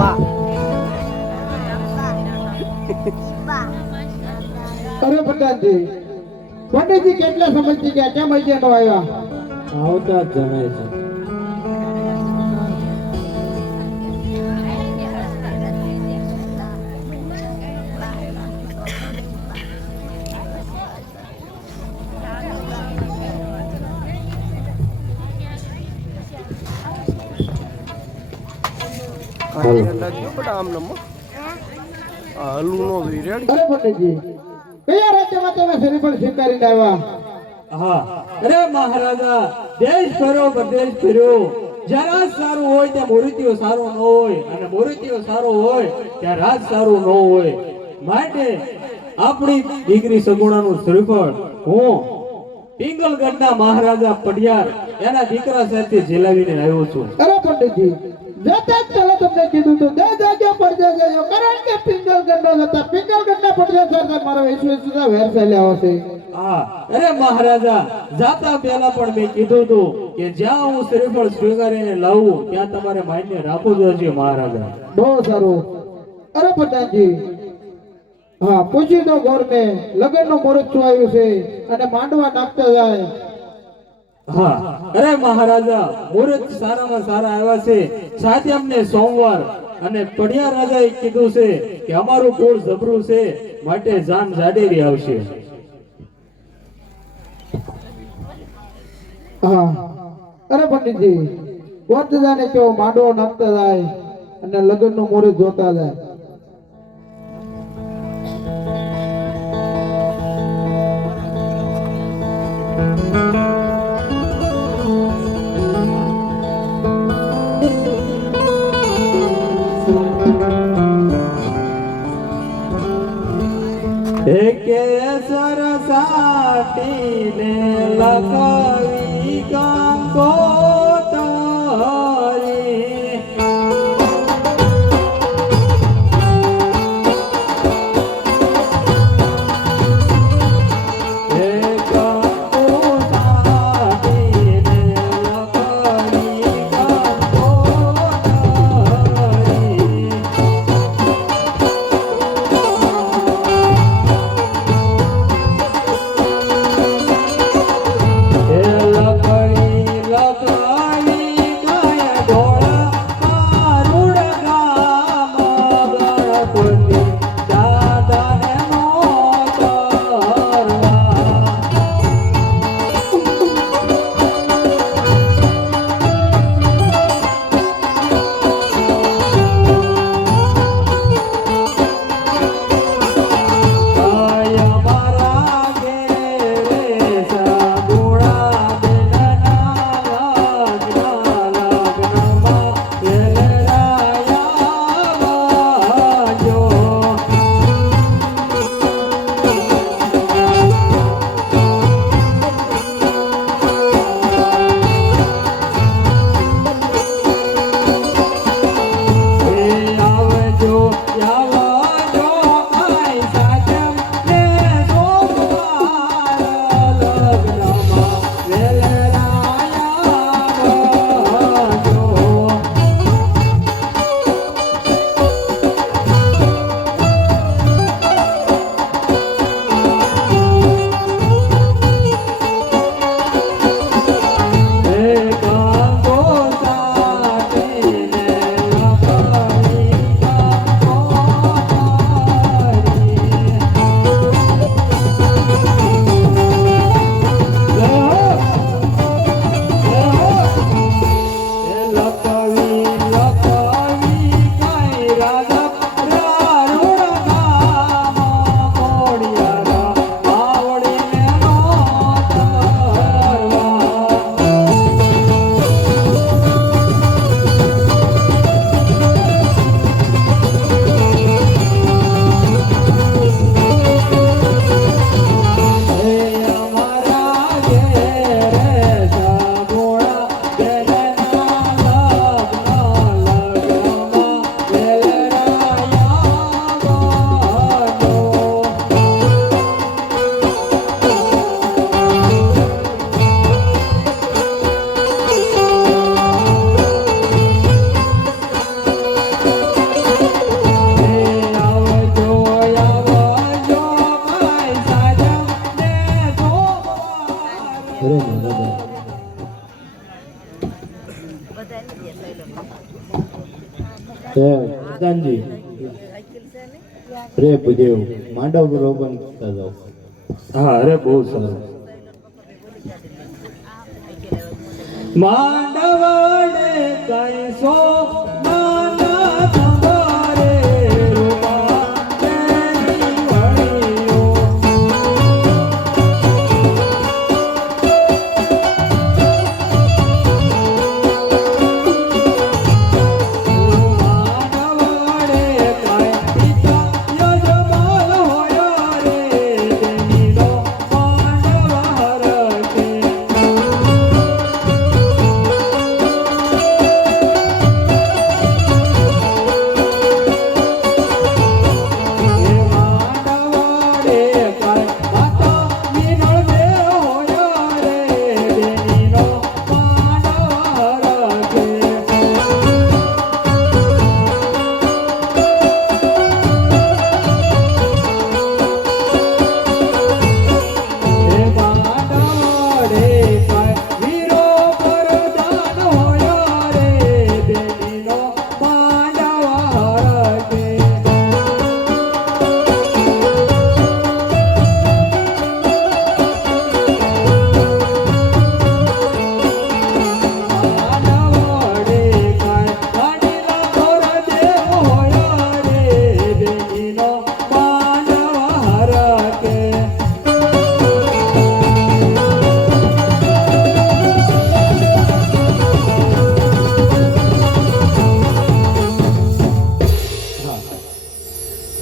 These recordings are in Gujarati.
વાહ અરે પ્રધાનજી પંડિતજી કેટલા સમજથી ગયા કેમ હજી આવ્યા? આવતા જ જણાય છે. કાંઈ નાખજો બટા આમ નમો. હલવું નો જોઈ રેડી કયા રાજ્યમાં તમે શ્રીફળ સ્વીકારીને આવ્યા? હા. અરે મહારાજા દેશ ફર્યો પ્રદેશ ફર્યો જ્યાં રાજ સારું હોય ત્યાં મૂર્તિઓ સારું ન હોય. અને મૂર્તિઓ સારું હોય ત્યાં રાજ સારું ન હોય. માટે આપણી દીકરી સગુણાનું શ્રીફળ હું પિંગલગઢના મહારાજા પડિયાર એના દીકરા સાથે ઝેલાવીને આવ્યો છું. અરે પંડિતજી જતા જ ચાલો તમને કીધું તું જય જગ્યા પર જય જજો કારણ કે પિંગલગઢનો હતા. પિંગલગઢના પટિયા સરદાર મારો વિશ્વેશ્વર વેર ચાલ્યા હશે હા અરે મહારાજા જાતા પહેલા પણ મેં કીધું હતું કે જ્યાં હું શ્રીફળ સ્વીકારીને લાવું ત્યાં તમારે માન્ય રાખવું જોઈએ મહારાજા. બહુ સારું. અરે હા પૂછી દો ગોરને લગ્નનું મુહૂર્ત શું આવ્યું છે? અને માંડવા નાખતા જાય. હા. અરે મહારાજા મુહૂર્ત સારામાં સારા આવ્યા છે. સાથે અમને સોમવાર અને પડિયા રાજાએ કીધું છે કે અમારું કુળ જબરું છે માટે જાન જાડેરી આવશે. હા. અરે પંડિતજી વર્તદાને કેવો માંડવો નાખતા જાય અને લગ્નનું મુહૂર્ત જોતા જાય. એકે સરસાટીને લખાવી ગંગોતરી પ્રધાનજી રે ભુદેવ માંડવ રોપણ કરતા જાઓ. હા અરે બહુ સરસ. માંડવ કઈ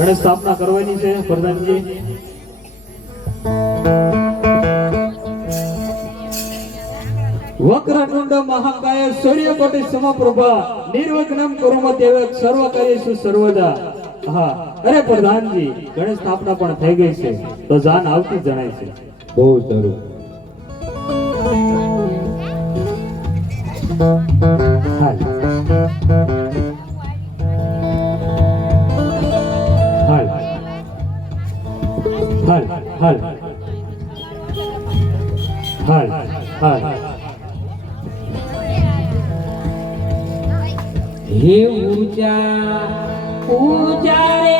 ગણેશ સ્થાપના કરવાની છે પ્રધાનજી. વક્રતુંડ મહાકાય સૂર્યકોટિ સમપ્રભા. નિર્વિઘ્નમ કુરુમ દેવ સર્વ કરીશું સર્વદા. હા અરે પ્રધાનજી ગણેશ સ્થાપના પણ થઈ ગઈ છે તો જાન આવતી જણાય છે. બહુ સારું. હાલ. હાલ હાલ હાલ હે ઊંચા ઊંચા રે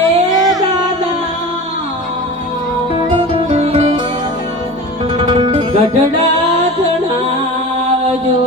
દાદા. ગઢડા ચણાવજો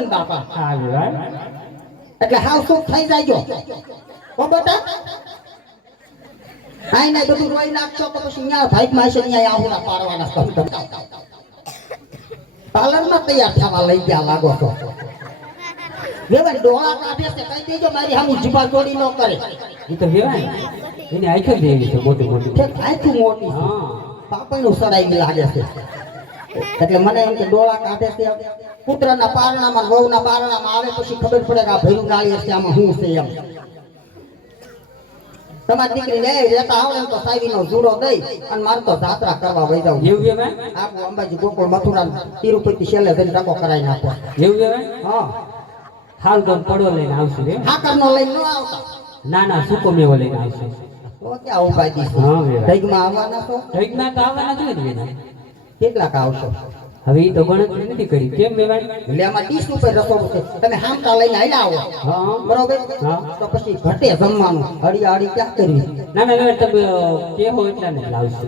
ને બાપા હા એટલે હાવ સુખ થઈ જાય ઓ બેટા? આઈ ને બધું રોઈ નાખશો તો પછી અહીંયા ભાઈ માં છે ન્યા આहुરા પાડવાના સ્તંભ પાર્લરમાં તૈયાર થવા લઈ ગયા લાગો છો. વેવાય ડોળા કાઢે છે કઈ દેજો મારી હામું જીભા ચોરી ન કરે. એ તો વેવાય એની આખી દેવી છે મોટી મોટી. આખી મોટી હા. પાપા નું સડાઈ લાગે છે. એટલે મને એમ કે ડોળા કાઢે છે પુત્રના પારણામાં ને વહુના પારણામાં આવે પછી ખબર પડે કે આ ભૈરું નાળિયેર છે આમાં શું છે એમ. તમારી દીકરી લે રહેતા આવડે તો તો સાયવીનો જુડો દઈ અને મારે તો જાત્રા કરવા વઈ જાઉં. એવું કે આખું અંબાજી ગોકુળ મથુરા તિરુપતિ છેલ્લે જઈને ટકો કરાવી નાખો. એવું કે હા. હાલ તો પડો લઈને આવશે રે. ઠાકરનો લઈને ન આવતા. ના ના સુકો મેવો લઈને આવશે. તો ક્યાં ઉપાય દીધી હા, વેવાય. ભેગમાં આવવાના તો ઢગના તો આવવાના જ ને. કેટલાક આવશો? હવે એ તો ગણતરી નથી કરી. કેમ મેવાડ એટલે આમાં ડીશ ઉપર રસોડું છે. તમે હામટા લઈને આયા આવો. હા બરોબર? હા. તો પછી ઘટે જમવાનું. અડી અડી ક્યાં કરવી? ના ના તમે કેવો એટલા ને લાવશે.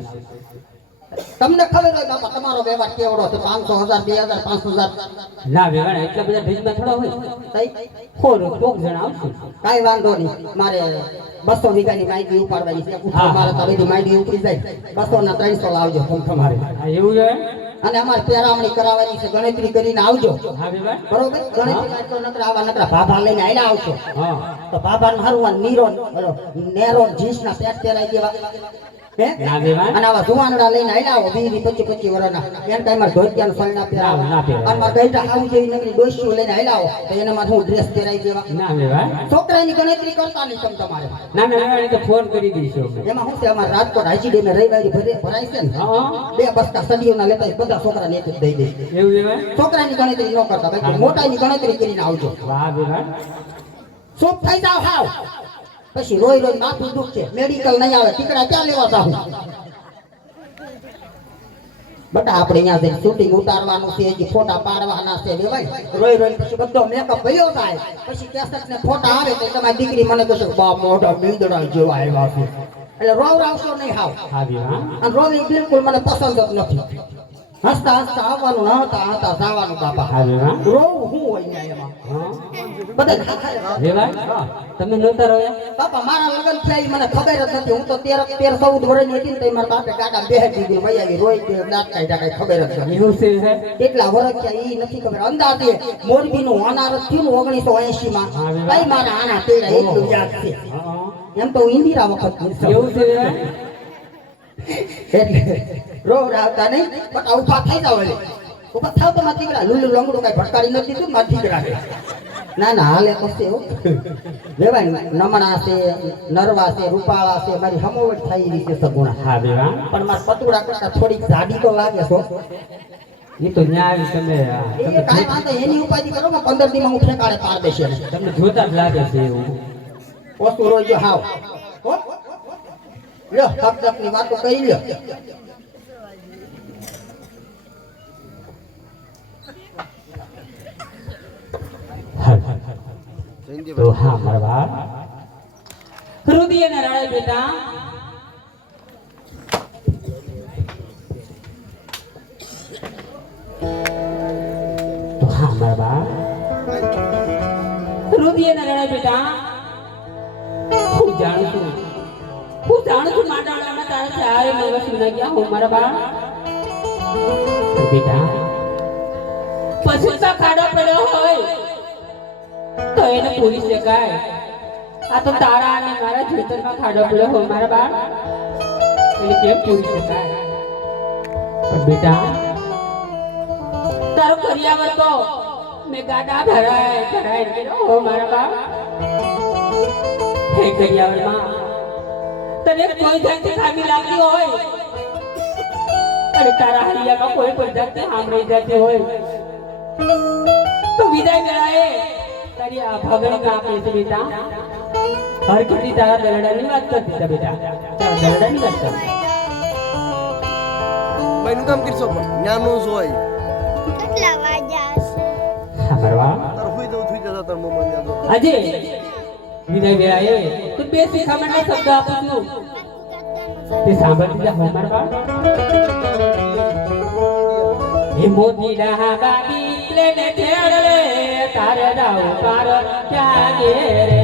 તમને ખબર હોય બાપા તમારો વ્યવહાર કેવડો છે? પાંચસો હજાર બે હજાર પાંચ હજાર? ના વ્યવહાર એટલા બધા ભેજમાં થોડા હોય. ખોર કોક જણ આવશે. કાંઈ વાંધો નહીં. મારે બસો વીઘાની માહિતી ઉપાડવાની છે. મારે તો બધી માહિતી ઉપડી જાય. બસો ના ત્રણસો લાવજો તમારે. એવું છે અને અમારે પેરામણી કરાવવાની છે. ગણતરી કરીને આવજો. બરોબર? ગણતરી નકરા આવા નકરા ભાભા લઈને આયલા આવશો. તો ભાભા હારું આ નીરો નેરો નેરો જીન્સના પેટ પહેરાઈ દેવા. ના અને આવા જુવાનડા લઈને આયલા આવો વીસ વીસ પચીસ પચીસ વર્ષના એમ ટાઈમ મારે ધોતિયાનું સળના ના, ના અને મારે ગઈટા આવું જેવી નકરી ડોસીઓ લઈને આયલા આવો તો એને મારે હું ડ્રેસ પહેરાઈ દેવા? છોકરાની ગણતરી કરતા નહીં તમે તમારે. ના ના તો ફોન કરી દઈશું એમાં શું છે અમારે રાજકોટ હાજી ડેમે રવિવારે ભરાય છે ને? બે બસતા સદીઓના લેતા બધા છોકરાને એક દઈ દે. છોકરાની ગણતરી ન કરતા મોટાની ગણતરી કરીને આવજો. ચૂપ થઈ જાવ હાવ. પછી રોઈ રોઈ માથું દુખશે મેડિકલ નહીં આવે. ટીકડા ક્યાં લેવા જાવ બટા આપણે અહીંયા જઈને શૂટિંગ ઉતારવાનું છે હજી ફોટા પાડવાના છે ભાઈ? રોઈ રોઈ પછી બધો મેકઅપ ભયો થાય પછી કેસેટ ને ફોટા આવે તો તમારી દીકરી મને કહેશે બા મોઢા બીંદડા જેવા આવ્યા છે. એટલે રોવ રાવશો નહીં હાવ. અને રોવી બિલકુલ મને પસંદ જ નથી. હસતા હસતા આવવાનું ન હતા હતા જવાનું બાપા. વિવાય હું હોય એમાં. બધા ખાખા જ આવે. વિવાય તમે નહોતા રહ્યા બાપા મારા લગ્ન થયા મને ખબર જ નથી. હું તો તેર તેર ચૌદ વર્ષની હતી ને તો મારા બાપે ગાડા બેહી દીધી. વહી આવી રોઈ કે દાંત કાઢ્યા કાંઈ ખબર જ નથી. એવું છે કેટલા વર્ષ થયા ઈ નથી ખબર. અંદાજે મોરબી નું અનારત થયું ઓગણીસો એસી માં મારા આના તેડા એટલું યાદ છે. એમ તો ઇન્દિરા વખત એવું છે વિવાય એટલે રાવતા નહીં પણ ઊભા થઈ જાવ એટલે. ઊભા થાવ તો મારા દીકરા લુલુ લંગડું કઈ ભટકારી નથી તું મારા દીકરા ના ના હાલે કશે એવું લેવાય નમણા છે નરવા છે રૂપાળા છે મારી હમોવટ થઈ રહી છે સગુણા. હા બેવા પણ મારા પતુડા કરતા થોડીક જાડી તો લાગે છો એ તો ન્યાય તમે કાંઈ વાંધો એની ઉપાધિ કરો ને પંદર દી હું ઠેકાણે પાર દેશે તમને જોતા જ લાગે છે એવું. વસ્તુ રોઈ હાવ? લ્યો તક તક વાતો કરી લ્યો. તો હા મારા બાપ. હૃદય નારાયણ બેટા. તો હા મારા બાપ. હૃદય નારાયણ બેટા. હું જાણું છું. હું જાણું છું માંડાળામાં તારા ચારે દિવસ સુના ગયા હું મારા બાપ. બેટા. પછી તો ખાડો પડ્યો હોય. તો એને પૂરી શકાય આ તો તારા અને મારા ખેતરમાં ખાડો હોય, મારા બાળ એને કેમ પૂરી શકાય બેટા, તારો કરિયાવર તો મેં ગાડા ભરાય ભરાય હો મારા બાળ હે કરિયાવરમાં, તને કોઈ જાતે ખામી લાગી હોય? અને તારા હરિયામાં કોઈ પણ જાતે સાંભળી જતી હોય? તો વિદાય આ ભાગણી આપે છે બેટા. હર તારા દરડાની વાત કરતી હતા બેટા. તારા દરડાની વાત કર ભાઈ કામ કરશો પણ જ્ઞાનનું જ હોય. કેટલા વાગ્યા છે સાંભળવા તાર હુઈ જવું થઈ જતા તાર મમ્મા ત્યાં તો. આજે વિદાય વેળાએ તું બે શિખામણના શબ્દ આપું તે સાંભળતી જા સાંભળવા હે મોતી ના બાબી પ્લેને ઠેરલે તારે જાવ પાર રે.